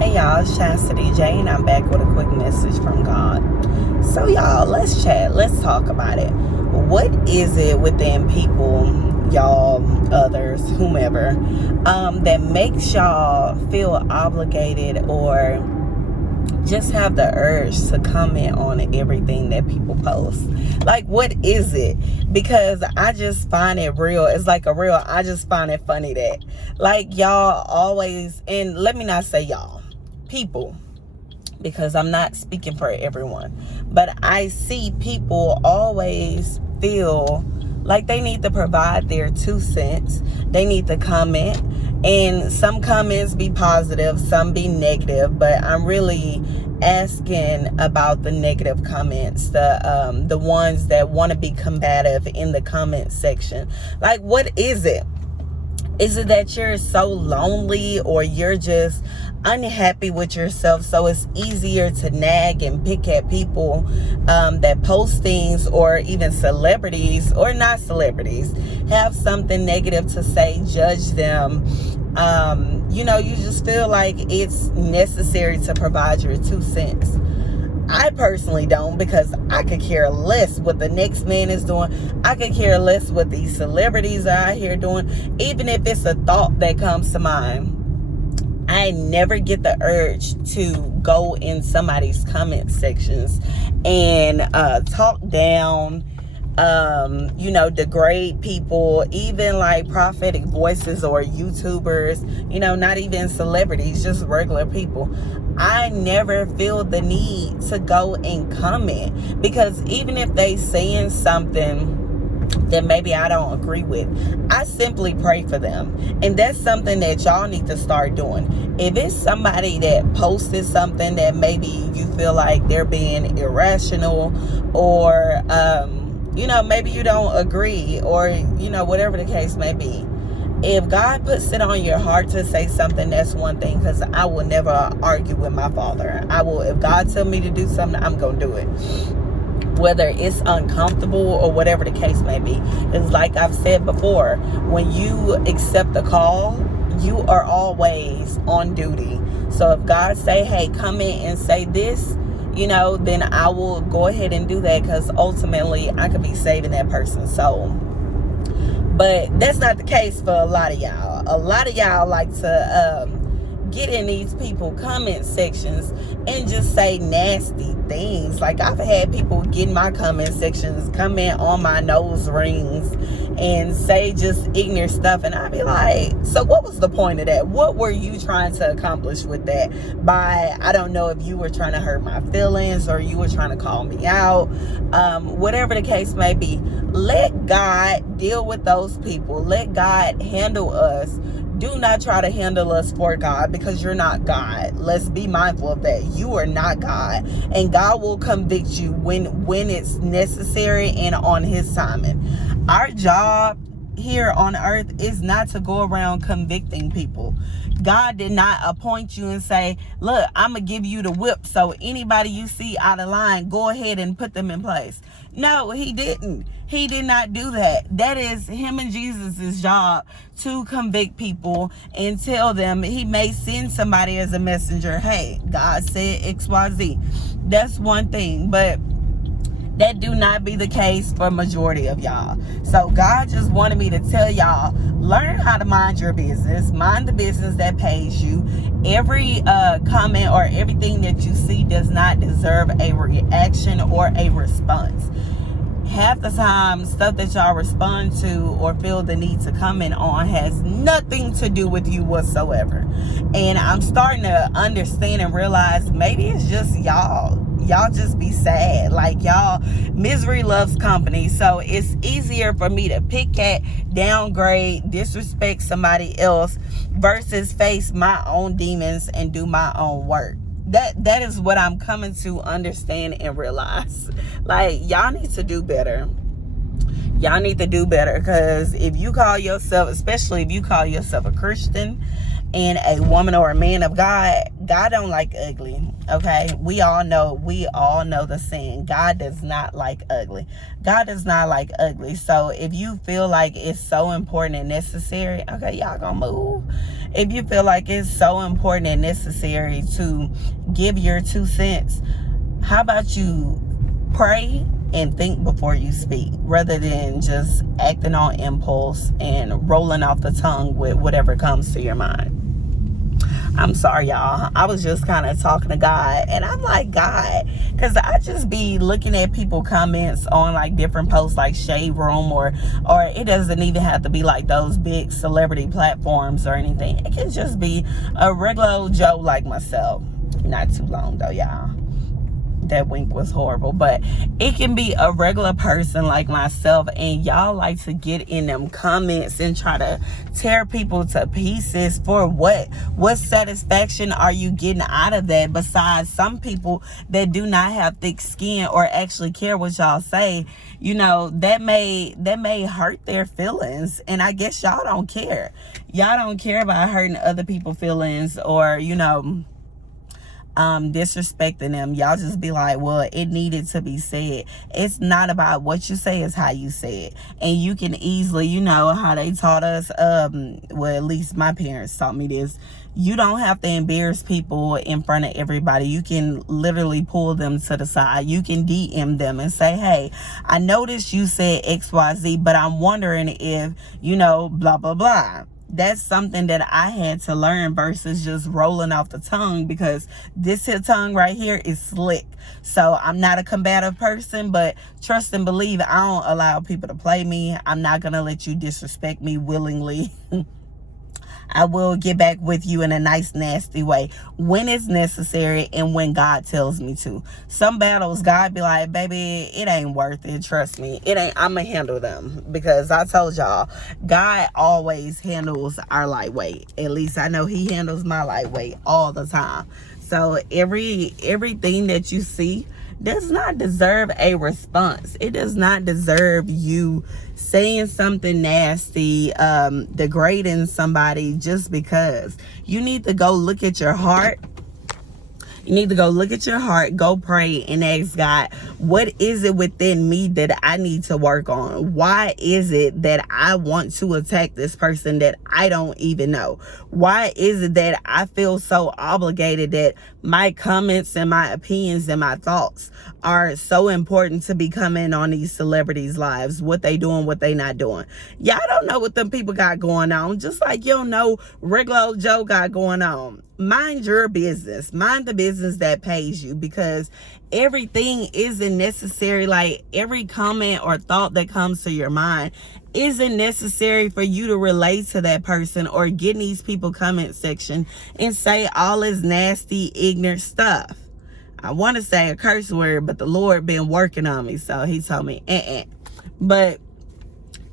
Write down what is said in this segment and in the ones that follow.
Hey y'all, it's Chastity J, and I'm back with a quick message from God. So y'all, let's chat, let's talk about it. What is it within people, y'all, others, whomever, that makes y'all feel obligated or just have the urge to comment on everything that people post? Like, what is it? Because I just find it real. It's like I just find it funny that, like, y'all always, and let me not say y'all, people, because I'm not speaking for everyone, but I see people always feel like they need to provide their 2 cents. They need to comment, and some comments be positive, some be negative, but I'm really asking about the negative comments, the ones that want to be combative in the comment section. Like, what is it? Is it that you're so lonely, or you're just unhappy with yourself, so it's easier to nag and pick at people that post things, or even celebrities or not celebrities, have something negative to say, judge them? You just feel like it's necessary to provide your 2 cents. I personally don't, because I could care less what the next man is doing. I could care less what these celebrities are out here doing. Even if it's a thought that comes to mind, I never get the urge to go in somebody's comment sections and talk down, degrade people, even like prophetic voices or YouTubers, not even celebrities, just regular people. I never feel the need to go and comment, because even if they saying something that maybe I don't agree with, I simply pray for them. And that's something that y'all need to start doing. If it's somebody that posted something that maybe you feel like they're being irrational, or maybe you don't agree, or whatever the case may be, if God puts it on your heart to say something, that's one thing, because I will never argue with my Father. If God tells me to do something, I'm going to do it, whether it's uncomfortable or whatever the case may be. It's like I've said before, when you accept the call, you are always on duty. So if God say, hey, come in and say this, then I will go ahead and do that, because ultimately I could be saving that person's soul. But that's not the case for a lot of y'all. A lot of y'all like to get in these people comment sections and just say nasty things. Like, I've had people get in my comment sections, comment on my nose rings, and say just ignorant stuff, and I'd be like, so what was the point of that? What were you trying to accomplish with that? I don't know if you were trying to hurt my feelings, or you were trying to call me out, whatever the case may be. Let God deal with those people. Let God handle us. Do not try to handle us for God, because you're not God. Let's be mindful of that. You are not God, and God will convict you when it's necessary and on His timing. Our job here on earth is not to go around convicting people. God did not appoint you and say, look, I'm gonna give you the whip, so anybody you see out of line, go ahead and put them in place. No, He didn't. He did not do that. That is Him and Jesus' job, to convict people and tell them. He may send somebody as a messenger, hey, God said XYZ. That's one thing, but that do not be the case for majority of y'all. So God just wanted me to tell y'all, learn how to mind your business. Mind the business that pays you. Every comment or everything that you see does not deserve a reaction or a response. Half the time, stuff that y'all respond to or feel the need to comment on has nothing to do with you whatsoever. And I'm starting to understand and realize maybe it's just y'all just be sad. Like, y'all, misery loves company. So it's easier for me to pick at, downgrade, disrespect somebody else, versus face my own demons and do my own work. That is what I'm coming to understand and realize. Like, y'all need to do better. Y'all need to do better, because if you call yourself, especially if you call yourself a Christian and a woman or a man of God, God don't like ugly. Okay, we all know the saying. God does not like ugly. God does not like ugly. So if you feel like it's so important and necessary, okay, y'all gonna move. If you feel like it's so important and necessary to give your 2 cents, how about you pray and think before you speak, rather than just acting on impulse and rolling off the tongue with whatever comes to your mind. I'm sorry, y'all. I was just kind of talking to God, and I'm like, God, because I just be looking at people comments on like different posts like Shade Room, or it doesn't even have to be like those big celebrity platforms or anything. It can just be a regular old Joe like myself. Not too long though, y'all. That wink was horrible, but it can be a regular person like myself, and y'all like to get in them comments and try to tear people to pieces for what satisfaction are you getting out of that, besides some people that do not have thick skin or actually care what y'all say? You know, that may hurt their feelings, and I guess y'all don't care. Y'all don't care about hurting other people's feelings, or disrespecting them. Y'all just be like, well, it needed to be said. It's not about what you say, it's how you say it. And you can easily, how they taught us, well, at least my parents taught me this, you don't have to embarrass people in front of everybody. You can literally pull them to the side. You can DM them and say, hey, I noticed you said XYZ, but I'm wondering if, blah, blah, blah. That's something that I had to learn versus just rolling off the tongue, because this here tongue right here is slick. So I'm not a combative person, but trust and believe, I don't allow people to play me. I'm not going to let you disrespect me willingly. I will get back with you in a nice, nasty way when it's necessary and when God tells me to. Some battles, God be like, baby, it ain't worth it. Trust me. It ain't. I'm going to handle them, because I told y'all, God always handles our lightweight. At least I know he handles my lightweight all the time. So everything that you see does not deserve a response. It does not deserve you saying something nasty, degrading somebody just because. You need to go look at your heart. You need to go look at your heart, go pray, and ask God, what is it within me that I need to work on? Why is it that I want to attack this person that I don't even know? Why is it that I feel so obligated that my comments and my opinions and my thoughts are so important to be coming on these celebrities' lives? What they doing, what they not doing. Y'all don't know what them people got going on, just like you don't know regular old Joe got going on. Mind your business. Mind the business that pays you, because everything isn't necessary. Like, every comment or thought that comes to your mind isn't necessary for you to relate to that person or get in these people comment section and say all this nasty, ignorant stuff. I want to say a curse word, but the Lord been working on me, so he told me, But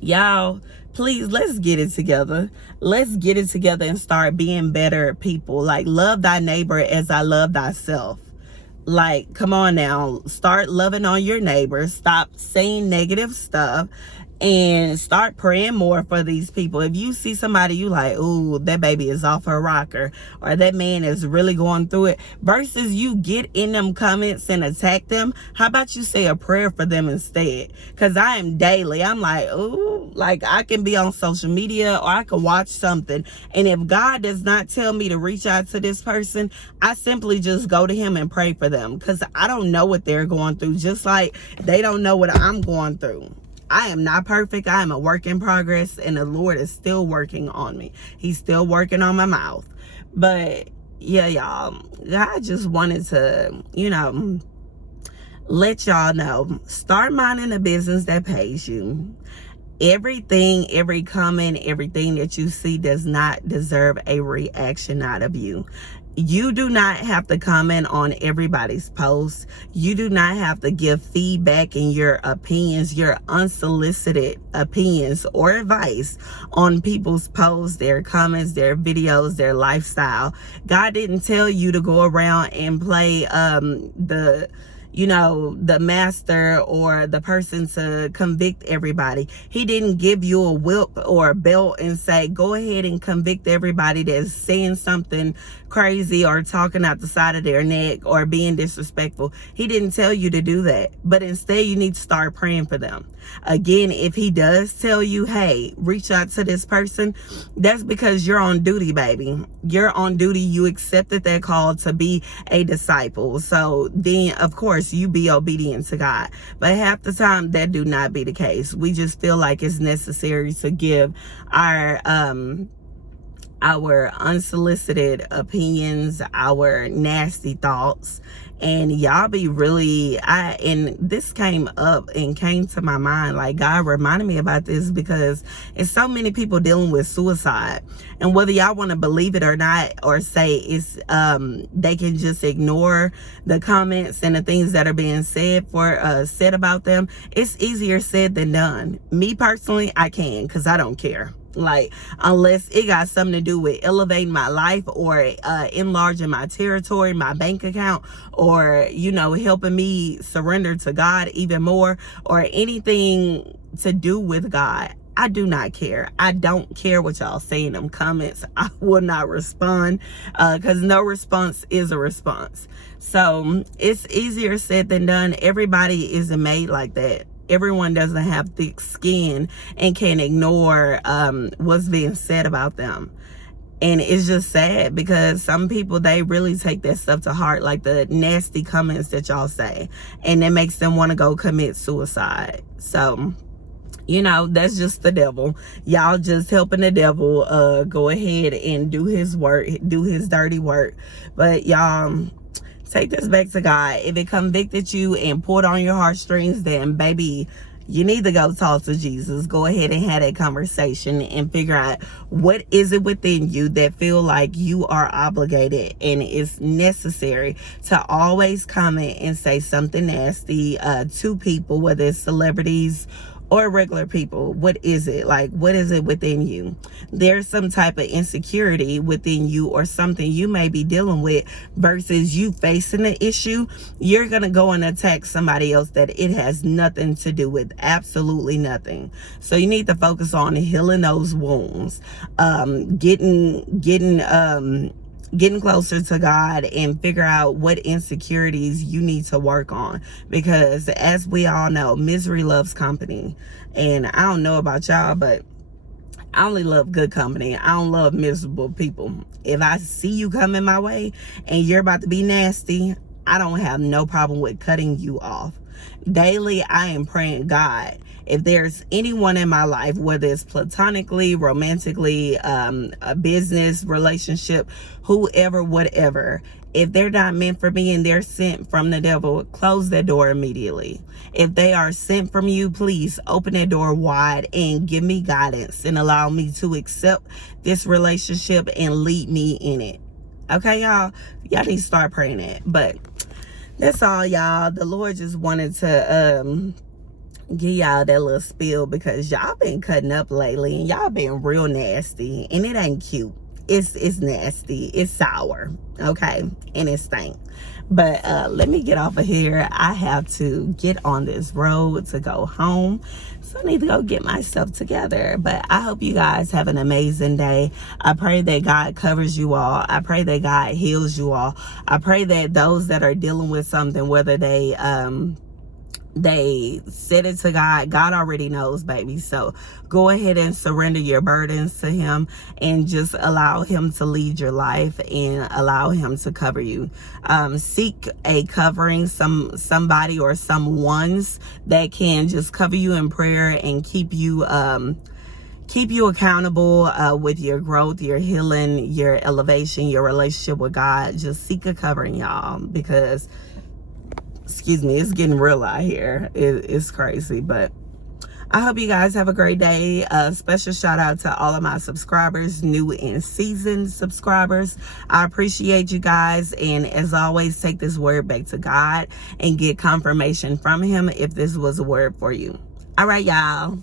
y'all, please, let's get it together. Let's get it together and start being better people. Like, love thy neighbor as I love thyself. Like, come on now. Start loving on your neighbor. Stop saying negative stuff. And start praying more for these people. If you see somebody you like, ooh, that baby is off her rocker, or that man is really going through it, versus you get in them comments and attack them, how about you say a prayer for them instead? Because I am daily, I'm like, ooh, like, I can be on social media or I can watch something, and if God does not tell me to reach out to this person, I simply just go to him and pray for them, because I don't know what they're going through, just like they don't know what I'm going through. I am not perfect. I am a work in progress, and the Lord is still working on me. He's still working on my mouth. But yeah, y'all, I just wanted to, let y'all know, start minding the business that pays you. Everything, every comment, everything that you see does not deserve a reaction out of you. You do not have to comment on everybody's posts. You do not have to give feedback and your opinions, your unsolicited opinions or advice on people's posts, their comments, their videos, their lifestyle. God didn't tell you to go around and play the the master or the person to convict everybody. He didn't give you a whip or a belt and say, go ahead and convict everybody that's saying something crazy or talking out the side of their neck or being disrespectful. He didn't tell you to do that, but instead you need to start praying for them. Again, if he does tell you, hey, reach out to this person, that's because you're on duty, baby. You're on duty. You accepted that call to be a disciple. So then, of course, you be obedient to God. But half the time, that do not be the case. We just feel like it's necessary to give our unsolicited opinions, our nasty thoughts. And y'all be really, and this came up and came to my mind, like God reminded me about this because it's so many people dealing with suicide. And whether y'all want to believe it or not, or say it's, they can just ignore the comments and the things that are being said about them, it's easier said than done. Me personally, I can, because I don't care. Like, unless it got something to do with elevating my life or enlarging my territory, my bank account, or helping me surrender to God even more, or anything to do with God, I do not care. I don't care what y'all say in them comments. I will not respond, because no response is a response. So it's easier said than done. Everybody isn't made like that. Everyone doesn't have thick skin and can ignore what's being said about them. And it's just sad because some people, they really take that stuff to heart, like the nasty comments that y'all say, and it makes them want to go commit suicide. So, that's just the devil. Y'all just helping the devil go ahead and do his work, do his dirty work. But y'all, take this back to God. If it convicted you and pulled on your heartstrings, then baby, you need to go talk to Jesus. Go ahead and have that conversation and figure out what is it within you that feel like you are obligated and it's necessary to always comment and say something nasty to people, whether it's celebrities or regular people. What is it? Like, what is it within you? There's some type of insecurity within you or something you may be dealing with versus you facing the issue. You're going to go and attack somebody else that it has nothing to do with. Absolutely nothing. So you need to focus on healing those wounds, getting closer to God and figure out what insecurities you need to work on, because as we all know, misery loves company. And I don't know about y'all, but I only love good company. I don't love miserable people. If I see you coming my way and you're about to be nasty, I don't have no problem with cutting you off. Daily, I am praying, God, if there's anyone in my life, whether it's platonically, romantically, a business relationship, whoever, whatever, if they're not meant for me and they're sent from the devil, close that door immediately. If they are sent from you, please open that door wide and give me guidance and allow me to accept this relationship and lead me in it. Okay, y'all? Y'all need to start praying that. But that's all, y'all. The Lord just wanted to give y'all that little spill because y'all been cutting up lately and y'all been real nasty, and it ain't cute. It's nasty. It's sour. Okay? And it stank. But let me get off of here. I have to get on this road to go home. So I need to go get myself together. But I hope you guys have an amazing day. I pray that God covers you all. I pray that God heals you all. I pray that those that are dealing with something, whether they said it to God, God already knows, baby. So go ahead and surrender your burdens to him and just allow him to lead your life and allow him to cover you. Seek a covering, somebody or someone's that can just cover you in prayer and keep you accountable with your growth, your healing, your elevation, your relationship with God. Just seek a covering, y'all, because excuse me, it's getting real out here. It's crazy. But I hope you guys have a great day. Special shout out to all of my subscribers, new and seasoned subscribers. I appreciate you guys. And as always, take this word back to God and get confirmation from him if this was a word for you. All right, y'all.